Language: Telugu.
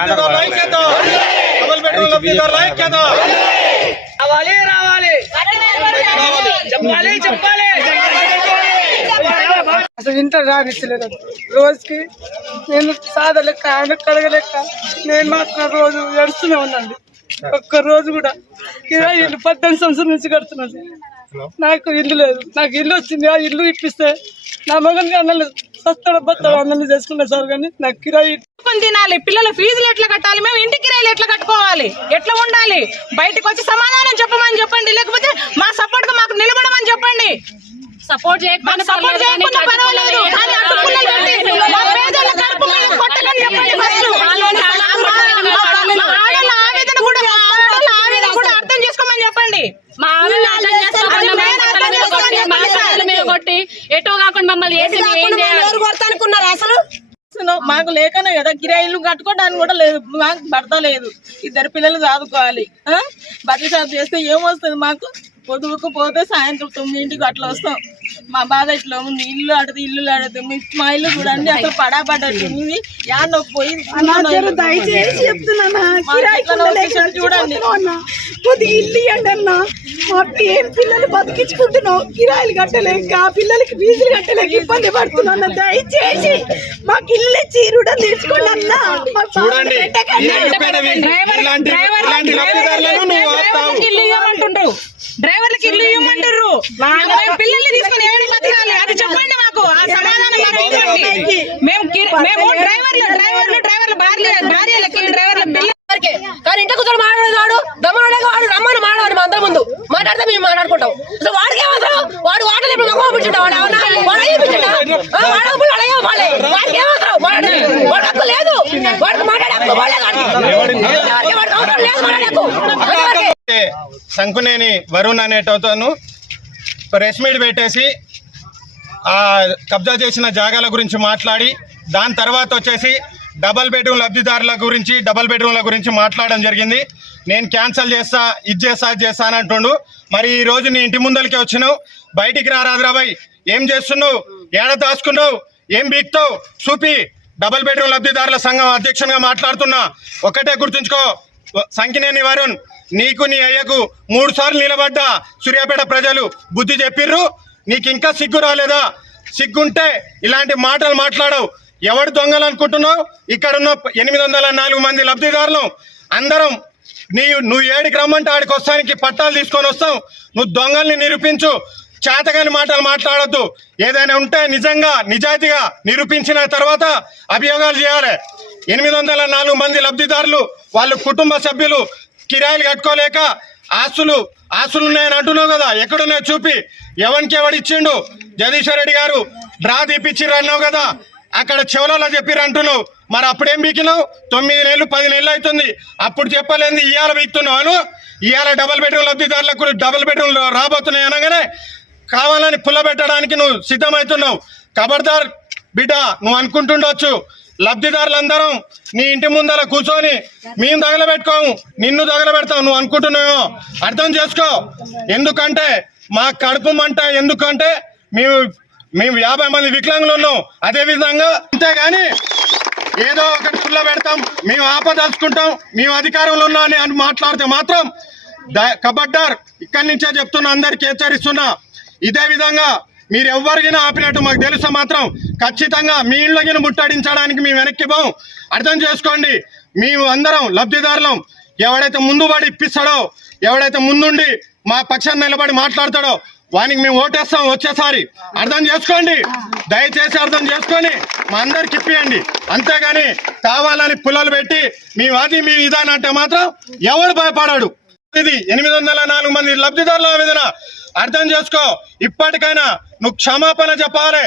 లబ్ధిదారుల ఐక్యత, డబుల్ బెడ్రూమ్ లబ్ధిదారుల ఐక్యత. రావాలి రావాలి చెప్పాలి చెప్పాలి. అసలు ఇంత రానిచ్చలేదు. రోజుకి నేను సాదా లెక్క ఆయన కడగలెక్క నేను మాత్రం రోజు ఏడుస్తూనే ఉన్నాండి. ఒక్క రోజు కూడా కిరాయి ఇల్లు 18 సంవత్సరం నుంచి కడుతున్నాను. నాకు ఇల్లు లేదు. నాకు ఇల్లు వచ్చింది. ఆ ఇల్లు ఇప్పిస్తే నా మగనికి అన్నలు సస్తడ బత్తడ అన్నలు చేసుకున్నా సార్, కానీ నాకు కిరాయి తినాలి. పిల్లల ఫీజులు ఎట్లా కట్టాలి, మేము ఇంటి కిరాయిలు ఎట్లా కట్టుకోవాలి, ఎట్లా ఉండాలి, బయటకు వచ్చి సమాధానం చెప్పమని చెప్పండి, లేకపోతే మా సపోర్ట్ గా మాకు నిలబడమని చెప్పండి. సపోర్ట్ చేయకపోతే పర్వాలేదు, కానీ అటు పుల్లలు పెట్టి మా పేదల కడుపు మీద కొట్టకని చెప్పండి. ఫస్ట్ ఆడల ఆవేదన కూడా అర్థం చేసుకోమని చెప్పండి. మా కొట్టి ఎటో కాకుండా మమ్మల్ని అసలు మాకు లేకనే కదా కిరాయిలు కట్టుకోవడానికి కూడా లేదు. మాకు భర్త లేదు, 2 పిల్లలు చదువుకోవాలి. బట్టల షాప్ చేస్తే ఏమొస్తుంది మాకు? పొదువుకు పోతే సాయంత్రం 9ంటికి అట్లా వస్తాం. మా బాధ ఇట్లా ఉంది. ఇల్లు ఆడుతుంది, ఇల్లు ఆడుతుంది. మా ఇల్లు చూడండి అసలు పడాపడ్డది. యాడ్ పోయి దయచేసి చెప్తున్నా చూడండి. కొద్దిగా ఇల్లు ఇవ్వండి అన్న. మా ఏం పిల్లలు బతికించుకుంటున్నావు, కిరాయిలు కట్టలేక పిల్లలకి ఫీజులు కట్టలేక ఇబ్బంది పడుతున్నా. దయచేసి మాకు ఇల్లు ఇచ్చి రుణం తీర్చుకోండి అన్న. డ్రైవర్లకి ఇల్లు ఇవ్వమంటారు, పిల్లల్ని తీసుకుని ఏడు బతకాలి, అది చెప్పండి మాకు. ఆ సమాధానం మేము డ్రైవర్ల భార్యలకి డ్రైవర్ల పిల్లలకి. కానీ ఇంటి కూర్చొని మాట్లాడేవాడు దమ్మనే వాడు రమ్మని మాట్లాడు. మా అందరి ముందు మాట్లాడితే మేము మాట్లాడుకుంటాం. అసలు వాడికి ఏమవుతాం? వాడు వాటలు ఇప్పుడు మగ పంపించుంటా వాడు వాడికి ఏమవుతాం? వాడు హక్కు లేదు, వాడికి మాట్లాడే హక్కు లేదు. శంకునేని వరుణ్ అనేటతను ప్రెస్ మీట్ పెట్టేసి కబ్జా చేసిన జాగాల గురించి మాట్లాడి, దాని తర్వాత వచ్చేసి డబల్ బెడ్రూమ్ లబ్ధిదారుల గురించి, డబల్ బెడ్రూమ్ల గురించి మాట్లాడడం జరిగింది. నేను క్యాన్సల్ చేస్తా, ఇది చేస్తా అని అంటుండు. మరి ఈ రోజు నీ ఇంటి ముందరికే వచ్చినావు, బయటికి రారాదురాబాయ్. ఏం చేస్తున్నావు? ఏడ దాచుకున్నావు? ఏం బీక్తావు? చూపి. డబల్ బెడ్రూమ్ లబ్ధిదారుల సంఘం అధ్యక్షునిగా మాట్లాడుతున్నా. ఒక్కటే గుర్తుంచుకో, శంకునేని వరుణ్, నీకు నీ అయ్యకు 3 సార్లు నిలబడ్డా సూర్యాపేట ప్రజలు బుద్ధి చెప్పిర్రు. నీకు ఇంకా సిగ్గు రాలేదా? సిగ్గుంటే ఇలాంటి మాటలు మాట్లాడవు. ఎవడు దొంగలు అనుకుంటున్నావు? ఇక్కడున్న 804 మంది లబ్ధిదారులు అందరం నువ్వు ఏడికి రమ్మంటే ఆడికి వస్తానికి పట్టాలు తీసుకొని వస్తాం. నువ్వు దొంగల్ని నిరూపించు. చేతగాని మాటలు మాట్లాడొద్దు. ఏదైనా ఉంటే నిజంగా నిజాయితీగా నిరూపించిన తర్వాత అభియోగాలు చేయాలి. 804 మంది లబ్ధిదారులు, వాళ్ళ కుటుంబ సభ్యులు కిరాయిలు కట్టుకోలేక ఆస్తులు ఉన్నాయని అంటున్నావు కదా, ఎక్కడున్నాయో చూపి. ఎవరికి ఇచ్చిండు? జగదీశ్వర్ రెడ్డి గారు డ్రా తీపిచ్చిర్రు అన్నావు కదా, అక్కడ చెవులలో చెప్పిర్రు అంటున్నావు. మరి అప్పుడేం బీకినావు? 9 నెలలు 10 నెలలు అవుతుంది. అప్పుడు చెప్పలేంది ఇవాళ బీక్తున్నావు. ఇవాళ డబల్ బెడ్రూమ్ లబ్ధిదారులకు డబల్ బెడ్రూమ్ రాబోతున్నాయి అనగానే కావాలని పుల్లబెట్టడానికి నువ్వు సిద్ధమవుతున్నావు. ఖబర్దార్ బిడ్డ, నువ్వు అనుకుంటుండొచ్చు లబ్ధిదారులందరం నీ ఇంటి ముందర కూర్చొని మేము తగలబెట్టుకోము, నిన్ను తగలబెడతావు నువ్వు అనుకుంటున్నావు. అర్థం చేసుకో. ఎందుకంటే మా కడుపు మంట. ఎందుకంటే మేము 50 మంది వికలాంగులు ఉన్నాం. అదేవిధంగా అంతేగాని ఏదో ఒకటి పుల్ల పెడతాం, మేము ఆపదలుచుకుంటాం, మేము అధికారంలో ఉన్నాం అని మాట్లాడితే మాత్రం కబడ్డార్. ఇక్కడి నుంచే చెప్తున్నా, అందరికి హెచ్చరిస్తున్నా. ఇదే విధంగా మీరు ఎవరికైనా ఆపినట్టు మాకు తెలుసా మాత్రం ఖచ్చితంగా మీ ఇళ్ళగిన ముట్టడించడానికి మేము వెనక్కి పోం. అర్థం చేసుకోండి. మేము అందరం లబ్ధిదారులం. ఎవడైతే ముందు పడి ఇప్పిస్తాడో, ఎవడైతే ముందుండి మా పక్షాన్ని నిలబడి మాట్లాడతాడో వానికి మేము ఓటేస్తాం వచ్చేసారి. అర్థం చేసుకోండి, దయచేసి అర్థం చేసుకొని మా అందరికి ఇప్పియండి. అంతేగాని కావాలని పుల్లలు పెట్టి మీ విధానం అంటే మాత్రం ఎవడు భయపడాడు. ఇది 804 మంది లబ్ధిదారుల ఆవేదన. అర్థం చేసుకో. ఇప్పటికైనా నువ్వు క్షమాపణ చెప్పాలి.